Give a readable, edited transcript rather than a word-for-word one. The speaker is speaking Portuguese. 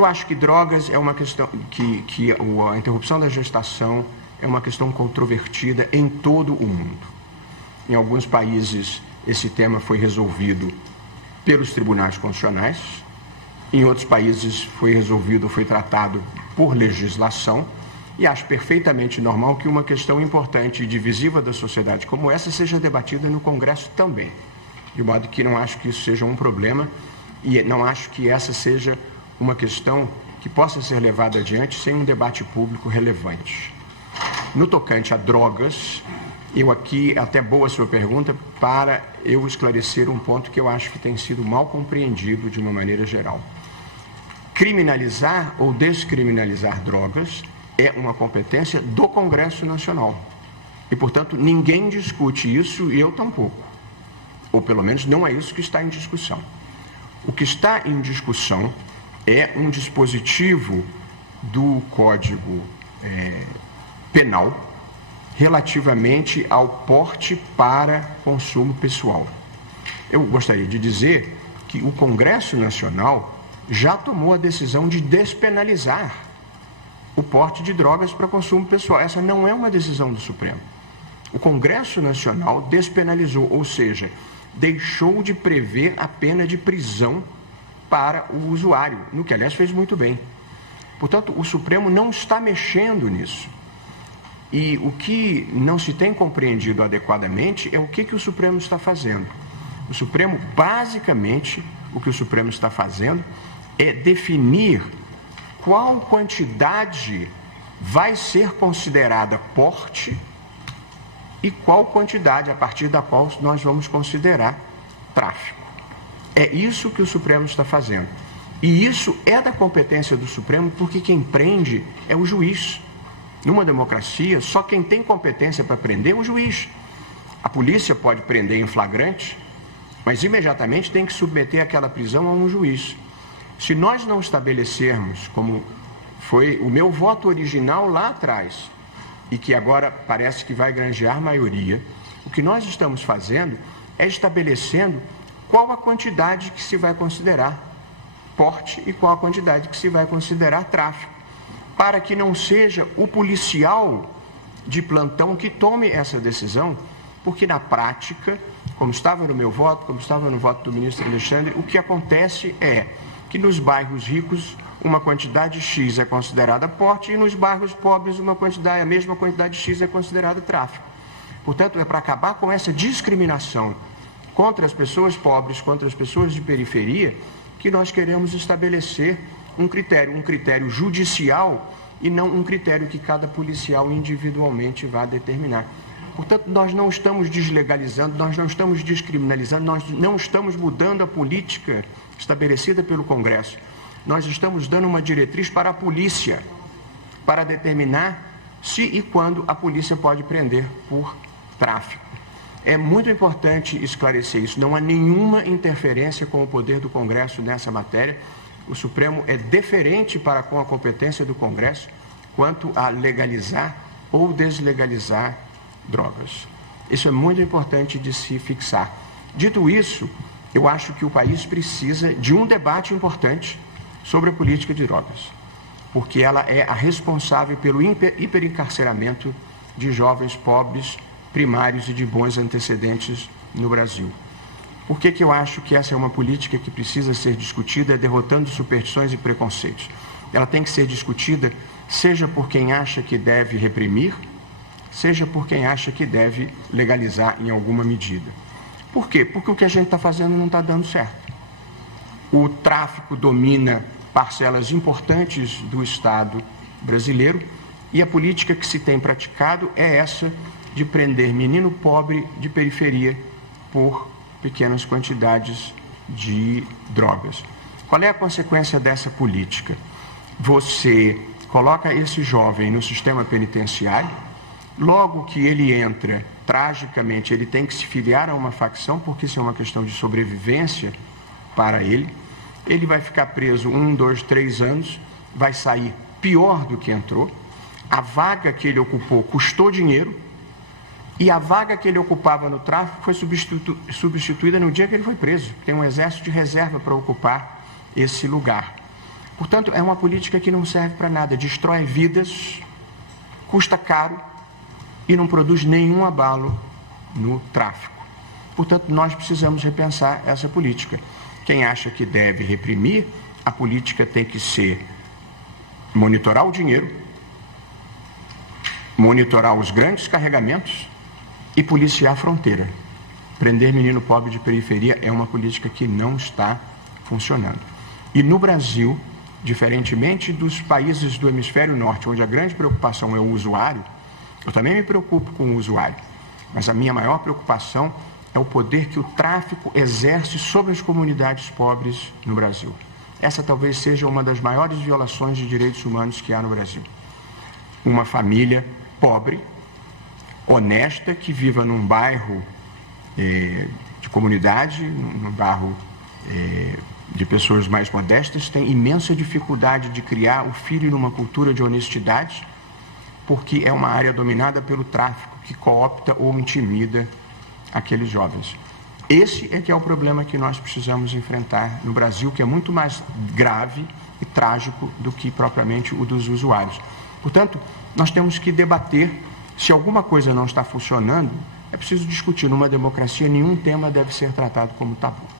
Eu acho que drogas é uma questão, a interrupção da gestação é uma questão controvertida em todo o mundo. Em alguns países, esse tema foi resolvido pelos tribunais constitucionais, em outros países foi resolvido, foi tratado por legislação, e acho perfeitamente normal que uma questão importante e divisiva da sociedade como essa seja debatida no Congresso também. De modo que não acho que isso seja um problema e não acho que essa seja uma questão que possa ser levada adiante sem um debate público relevante. No tocante a drogas, eu aqui, até boa a sua pergunta, para eu esclarecer um ponto que eu acho que tem sido mal compreendido de uma maneira geral. Criminalizar ou descriminalizar drogas é uma competência do Congresso Nacional. E, portanto, ninguém discute isso e eu tampouco. Ou, pelo menos, não é isso que está em discussão. O que está em discussão é um dispositivo do Código Penal relativamente ao porte para consumo pessoal. Eu gostaria de dizer que o Congresso Nacional já tomou a decisão de despenalizar o porte de drogas para consumo pessoal. Essa não é uma decisão do Supremo. O Congresso Nacional despenalizou, ou seja, deixou de prever a pena de prisão para o usuário, no que, aliás, fez muito bem. Portanto, o Supremo não está mexendo nisso. E o que não se tem compreendido adequadamente é o que o Supremo está fazendo. O Supremo, basicamente, o que o Supremo está fazendo é definir qual quantidade vai ser considerada porte e qual quantidade a partir da qual nós vamos considerar tráfico. É isso que o Supremo está fazendo. E isso é da competência do Supremo, porque quem prende é o juiz. Numa democracia, só quem tem competência para prender é o juiz. A polícia pode prender em flagrante, mas imediatamente tem que submeter aquela prisão a um juiz. Se nós não estabelecermos, como foi o meu voto original lá atrás, e que agora parece que vai granjear maioria, o que nós estamos fazendo é estabelecendo qual a quantidade que se vai considerar porte e qual a quantidade que se vai considerar tráfico, para que não seja o policial de plantão que tome essa decisão, porque na prática, como estava no meu voto, como estava no voto do ministro Alexandre, o que acontece é que nos bairros ricos uma quantidade X é considerada porte e nos bairros pobres a mesma quantidade X é considerada tráfico. Portanto, é para acabar com essa discriminação contra as pessoas pobres, contra as pessoas de periferia, que nós queremos estabelecer um critério judicial e não um critério que cada policial individualmente vá determinar. Portanto, nós não estamos deslegalizando, nós não estamos descriminalizando, nós não estamos mudando a política estabelecida pelo Congresso. Nós estamos dando uma diretriz para a polícia, para determinar se e quando a polícia pode prender por tráfico. É muito importante esclarecer isso. Não há nenhuma interferência com o poder do Congresso nessa matéria. O Supremo é deferente para com a competência do Congresso quanto a legalizar ou deslegalizar drogas. Isso é muito importante de se fixar. Dito isso, eu acho que o país precisa de um debate importante sobre a política de drogas, porque ela é a responsável pelo hiperencarceramento de jovens pobres, primários e de bons antecedentes no Brasil. Por que eu acho que essa é uma política que precisa ser discutida, derrotando superstições e preconceitos? Ela tem que ser discutida, seja por quem acha que deve reprimir, seja por quem acha que deve legalizar em alguma medida. Por quê? Porque o que a gente está fazendo não está dando certo. O tráfico domina parcelas importantes do Estado brasileiro e a política que se tem praticado é essa de prender menino pobre de periferia por pequenas quantidades de drogas. Qual é a consequência dessa política? Você coloca esse jovem no sistema penitenciário, logo que ele entra, tragicamente, ele tem que se filiar a uma facção, porque isso é uma questão de sobrevivência para ele. Ele vai ficar preso 1, 2, 3 anos, vai sair pior do que entrou. A vaga que ele ocupou custou dinheiro e a vaga que ele ocupava no tráfico foi substituída no dia que ele foi preso. Tem um exército de reserva para ocupar esse lugar. Portanto, é uma política que não serve para nada, destrói vidas, custa caro e não produz nenhum abalo no tráfico. Portanto, nós precisamos repensar essa política. Quem acha que deve reprimir, a política tem que ser monitorar o dinheiro, monitorar os grandes carregamentos e policiar a fronteira. Prender menino pobre de periferia é uma política que não está funcionando. E no Brasil, diferentemente dos países do hemisfério norte, onde a grande preocupação é o usuário, eu também me preocupo com o usuário, mas a minha maior preocupação é o poder que o tráfico exerce sobre as comunidades pobres no Brasil. Essa talvez seja uma das maiores violações de direitos humanos que há no Brasil. Uma família pobre, honesta, que viva num bairro de comunidade, num bairro de pessoas mais modestas, tem imensa dificuldade de criar o filho numa cultura de honestidade, porque é uma área dominada pelo tráfico, que coopta ou intimida aqueles jovens. Esse é que é o problema que nós precisamos enfrentar no Brasil, que é muito mais grave e trágico do que propriamente o dos usuários. Portanto, nós temos que debater. Se alguma coisa não está funcionando, é preciso discutir. Numa democracia, nenhum tema deve ser tratado como tabu.